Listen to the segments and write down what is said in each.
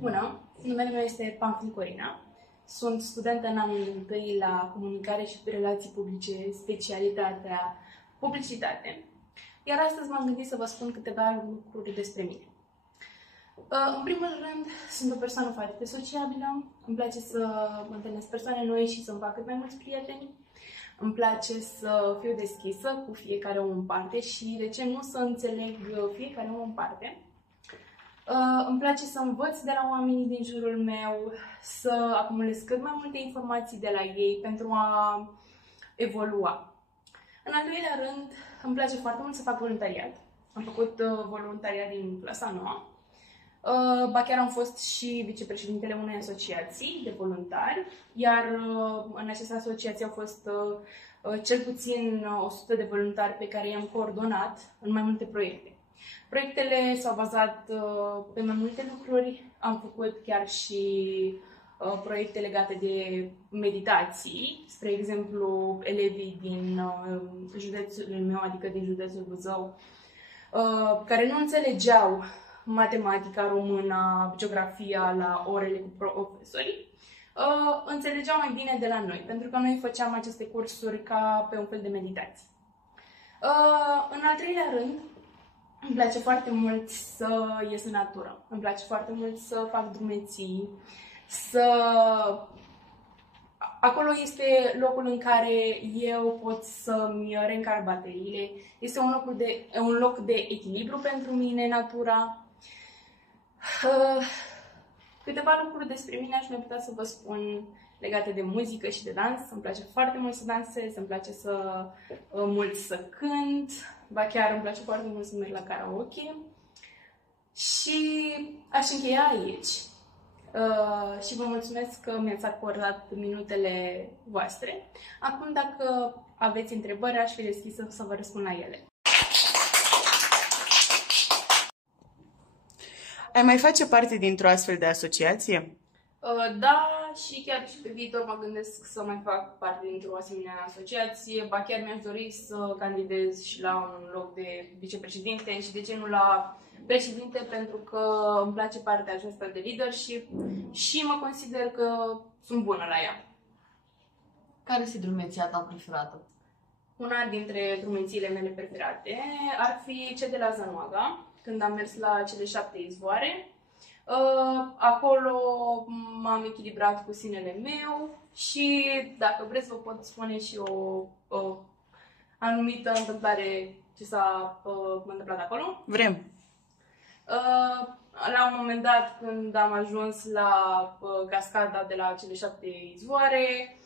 Bună! Numele meu este Pamfil Corina. Sunt studentă în anul 1 la Comunicare și Relații Publice, specialitatea Publicitate. Iar astăzi m-am gândit să vă spun câteva lucruri despre mine. În primul rând, sunt o persoană foarte sociabilă. Îmi place să mă întâlnesc persoane noi și să-mi fac cât mai mulți prieteni. Îmi place să fiu deschisă cu fiecare om în parte și, de ce nu, să înțeleg fiecare om în parte. Îmi place să învăț de la oamenii din jurul meu, să acumulez cât mai multe informații de la ei pentru a evolua. În al doilea rând, îmi place foarte mult să fac voluntariat. Am făcut voluntariat din clasa 9. Ba chiar am fost și vicepreședintele unei asociații de voluntari, iar în această asociație au fost cel puțin 100 de voluntari pe care i-am coordonat în mai multe proiecte. Proiectele s-au bazat pe mai multe lucruri. Am făcut chiar și proiecte legate de meditații, spre exemplu, elevii din județul meu, adică din județul Buzău, care nu înțelegeau matematica, româna, geografia la orele cu profesorii, înțelegeau mai bine de la noi, pentru că noi făceam aceste cursuri ca pe un fel de meditație. În al treilea rând, îmi place foarte mult să ies în natură. Îmi place foarte mult să fac drumeții, Acolo este locul în care eu pot să-mi reîncarc bateriile. Este un loc de echilibru pentru mine, natura. Câteva lucruri despre mine aș mai putea să vă spun legate de muzică și de dans. Îmi place foarte mult să dansez, îmi place mult să cânt, ba chiar îmi place foarte mult să merg la karaoke. Și aș încheia aici. Și vă mulțumesc că mi-ați acordat minutele voastre. Acum, dacă aveți întrebări, aș fi deschisă să vă răspund la ele. Ai mai face parte dintr-o astfel de asociație? Da, și chiar și pe viitor mă gândesc să mai fac parte dintr-o asemenea asociație. Ba chiar mi-aș dori să candidez și la un loc de vicepreședinte și, de ce nu, la președinte, pentru că îmi place partea aceasta de leadership și mă consider că sunt bună la ea. Care este drumeția ta preferată? Una dintre drumețiile mele preferate ar fi cea de la Zanoaga, când am mers la cele 7 izvoare. Acolo m-am echilibrat cu sinele meu și, dacă vreți, vă pot spune și o anumită întâmplare ce s-a întâmplat acolo. Vrem! La un moment dat, când am ajuns la cascada de la cele 7 izvoare,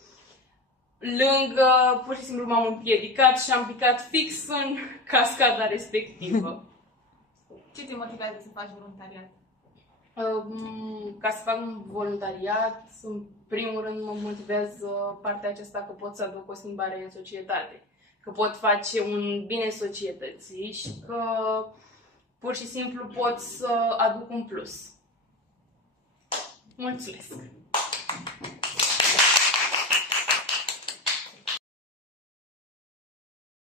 lângă, pur și simplu m-am împiedicat și am picat fix în cascada respectivă. Ce te motivează să faci voluntariat? Ca să fac un voluntariat, în primul rând mă motivează partea aceasta că pot să aduc o schimbare în societate, că pot face un bine societății și că pur și simplu pot să aduc un plus. Mulțumesc!